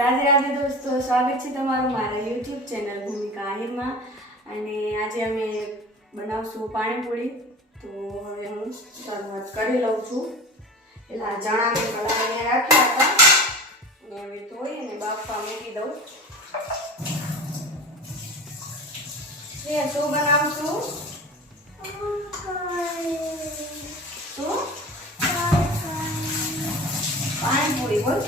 રાધે રાધે દોસ્તો, સ્વાગત છે તમારું મારા યુટ્યુબ ચેનલ ભૂમિકા આહિરમાં. અને આજે અમે બનાવશું પાણીપુરી. તો હવે હું શરૂઆત કરી લઉં છું. પેલા ચણાને કલાઈને રાખ્યા હતા. અને હવે ધોઈ અને બાફવા મૂકી દઉં. એ શું બનાવશું? શું? પાણીપુરી, બોલ.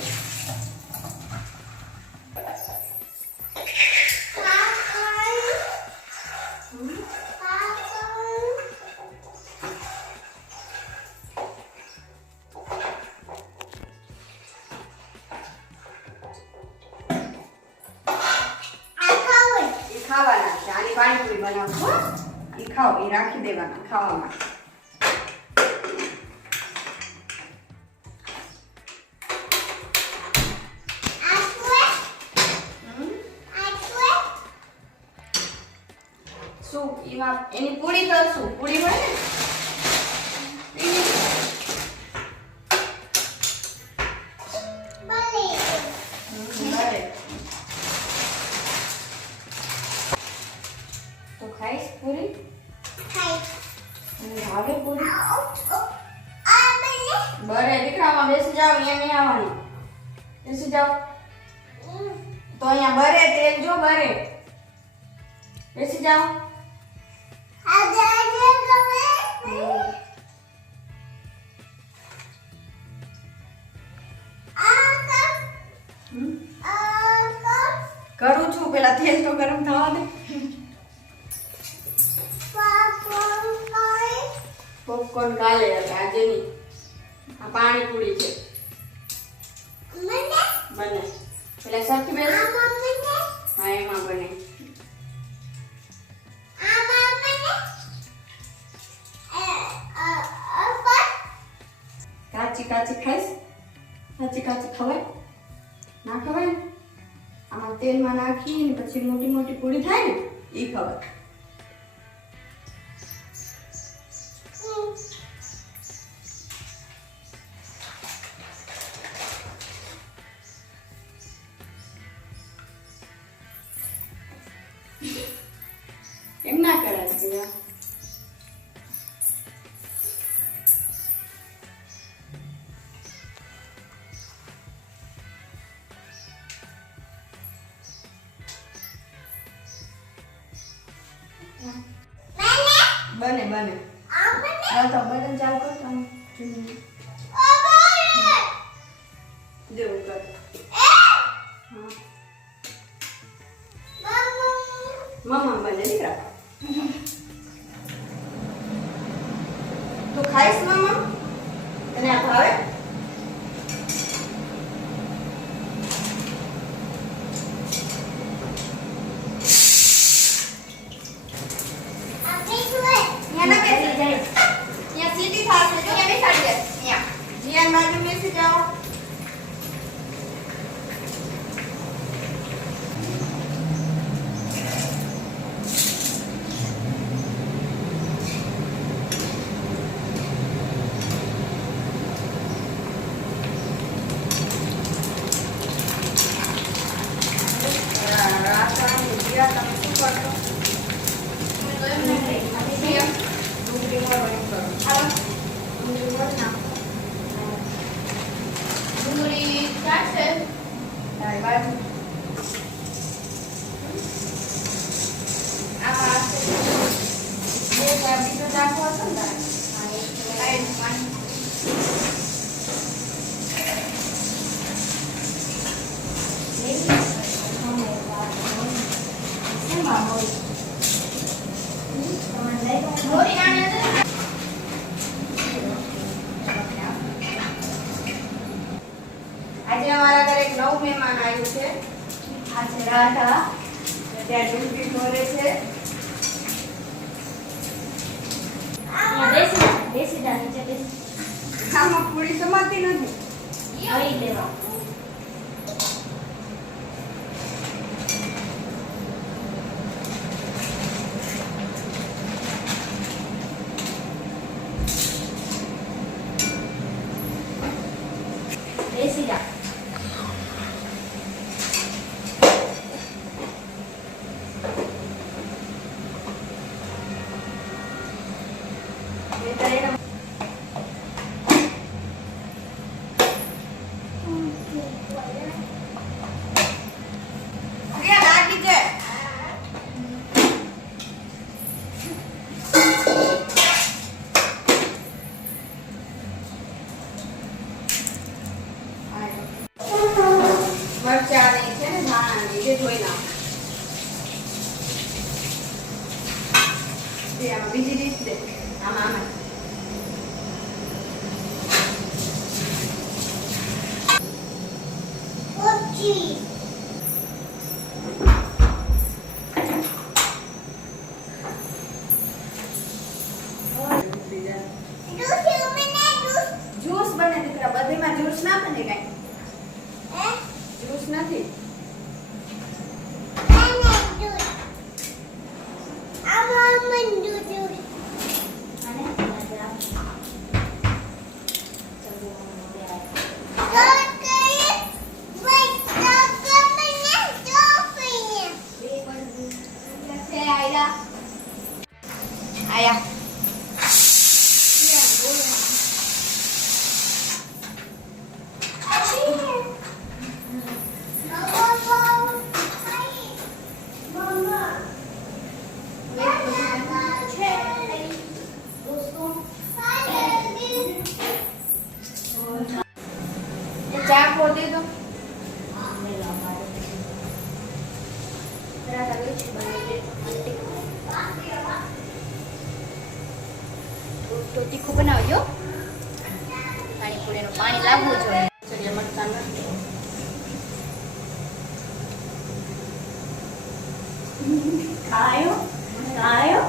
છે આની પાણીપુરી બનાવશો? એ ખાઓ એ રાખી દેવાના ખાવામાં. એમાં એની પૂરી કરશું પૂરી હોય ને? નહીં બેસી જાઓ. તો અહીંયા બરે તેલ જો બરે. બેસી જાઓ. કરું છું, પેલા તેલ તો ગરમ થવા દે. પોપકોર્ન કાલે, આજે નહીં. પાણીપુરી છે. બને. એટલે સરખી બેસ. હા એમાં બને. કાચી કાચી ખાઈશ? કાચી કાચી ખવાય? ના ખવાય? આમાં તેલમાં નાખી ને પછી મોટી મોટી પૂરી થાય ને એ ખવાય. એમ ના કરાય જીવા બને બને હા તો બટન ચાલુ કર Yan, ઢોરે છે આમાં પૂરી સમાતી નથી. આવી જા ಬಂದಿದೆ बैग और दे दो તો તીખું બનાવજો પાણીપુરીનું પાણી લાવવું જોઈએ ચલિયા મરચા નાખી ખાયો ખાયો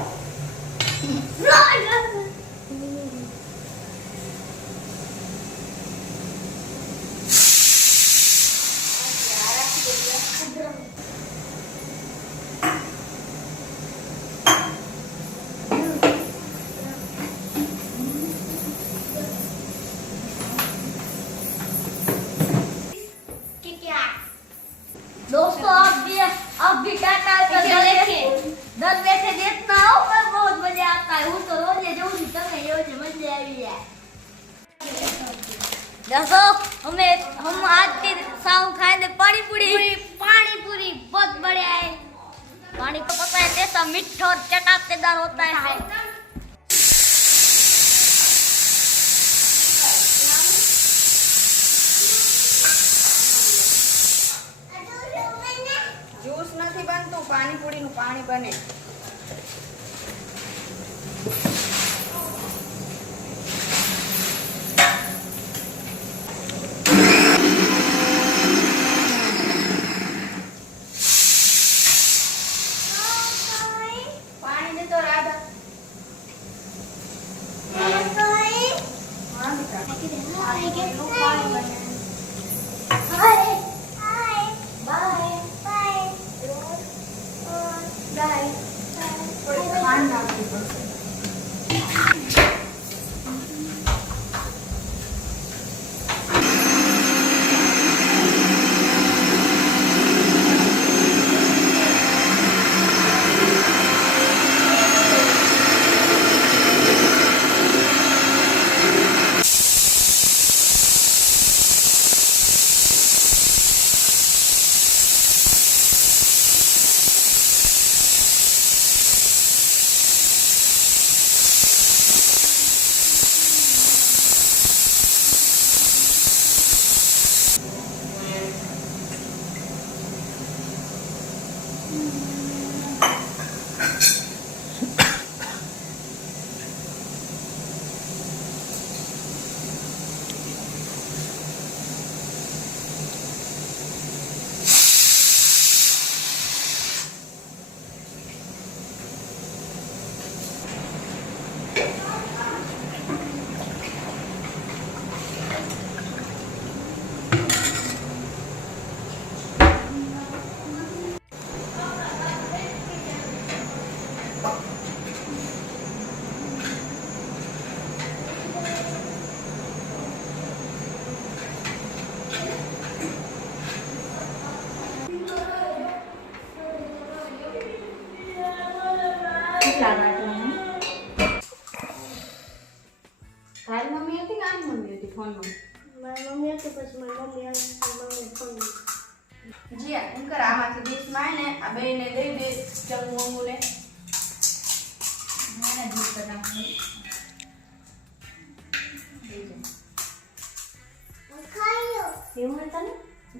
अभी टाटा का दल देखे दल देखे जितना हो पर बहुत मजा आता है वो तो रोज ये जो भी तब ये जो मजा आई है दसो हमें हम आज के साव खाएंगे पानी पूरी पानी पूरी बहुत बढ़िया है पानी को पता है कैसा मिठा और चटाकेदार होता है બને. પાણી તો રાધા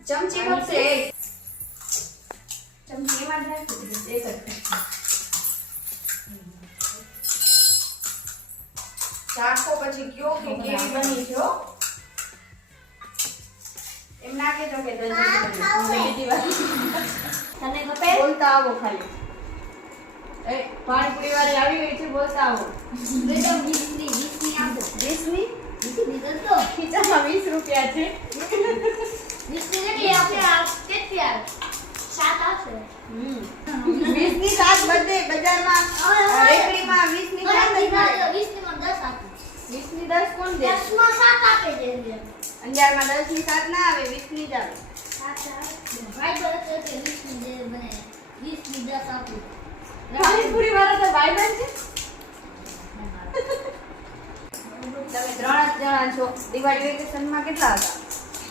ચમચી ખપશે ચમચી એમાં જ નાખી દઈશ, એક જ ચાખો પછી કયો કે કેવી બની છે એમ ના કેજો કે. બીજી વાર. તને ખબર? બોલતા આવો ખાલી. એ પાણીપુરી વાળી આવી ગઈ છે બોલતા આવો. બેટા વીસની 20 ની આપો. 20 ની 20 ની તો ખીચામાં વીસ રૂપિયા છે. વીસની સાત બધે બજારમાં રેકડીમાં વીસની સાત વીસની દસ કોણ દે? દસમાં સાત આપે છે અંજારમાં દસની સાત ના આવે વીસની જ આવે. પાણીપુરી વાળા તો ભાઈબંધ છે? તમે ત્રણ જ જણા છો. દિવાળી વેકેશનમાં કેટલા હતા?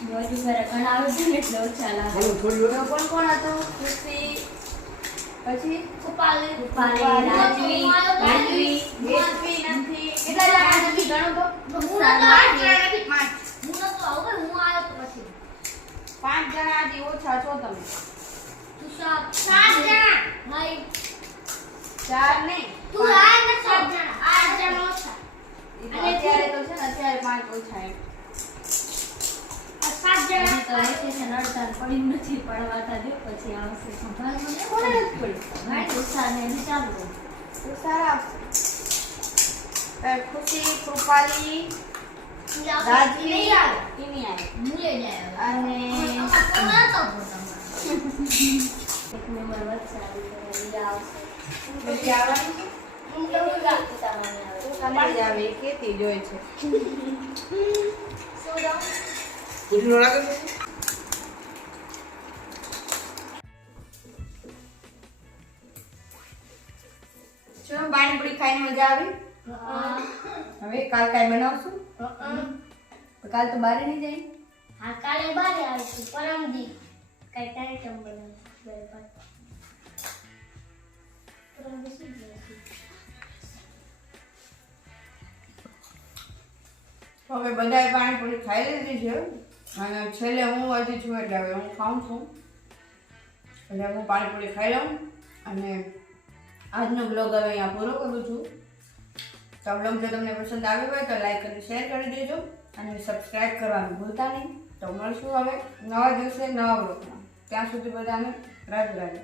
ઘરે ઘણા આવે છે ને એટલે ઓછા લાગે. કોણ કોણ હતું? ખુશી. પછી કૃપાલી. કૃપાલી, રાજવી, રાજવી. હેતવી નથી. કેટલા જણા નથી ગણો તો હું પાંચ જણા નથી પાંચ. હું નતો આવો પણ હું આવ્યો તો પછી. પાંચ જણા ઓછા છો તમે. તું સાત. સાત જણા? ભાઈ ચાર નહીં. તું આ ને સાત જણા. આઠ જણા ઓછા. તો અત્યારે તો છે ને અત્યારે પાંચ ઓછા એમ. નથી પડવાતા દે પછી આવશે સંભાળ મને કોને નથી પડ્યું ભાઈ વિચારવું ખુશી કૃપાલી આવે આવે. અને એક નંબર ગયો આવશે. આવવાની છે? હું આવે જ જ હોય છે શું પાણીપુરી ખાઈને મજા આવી. હવે કાલ કાંઈ બનાવશું? કાલ તો બારે નહીં જાય? હા કાલે બારે આવશું પરમદી. કઈ ટાઈટમ કેમ બનાવશું? હવે બધાએ પાણીપુરી ખાઈ લીધી છે. અને છેલ્લે હું હજી છું એટલે હવે હું ખાઉં છું. એટલે હું પાણીપુરી ખાઈ લઉં અને આજનો બ્લોગ હવે અહીંયા પૂરો કરું છું. તો બ્લોગ જો તમને પસંદ આવ્યો હોય તો લાઈક અને શેર કરી દેજો અને સબસ્ક્રાઈબ કરવાનું ભૂલતા નહીં. તો મળશું હવે નવા દિવસે નવા બ્લોગમાં ત્યાં સુધી બધાને રાજ રાધે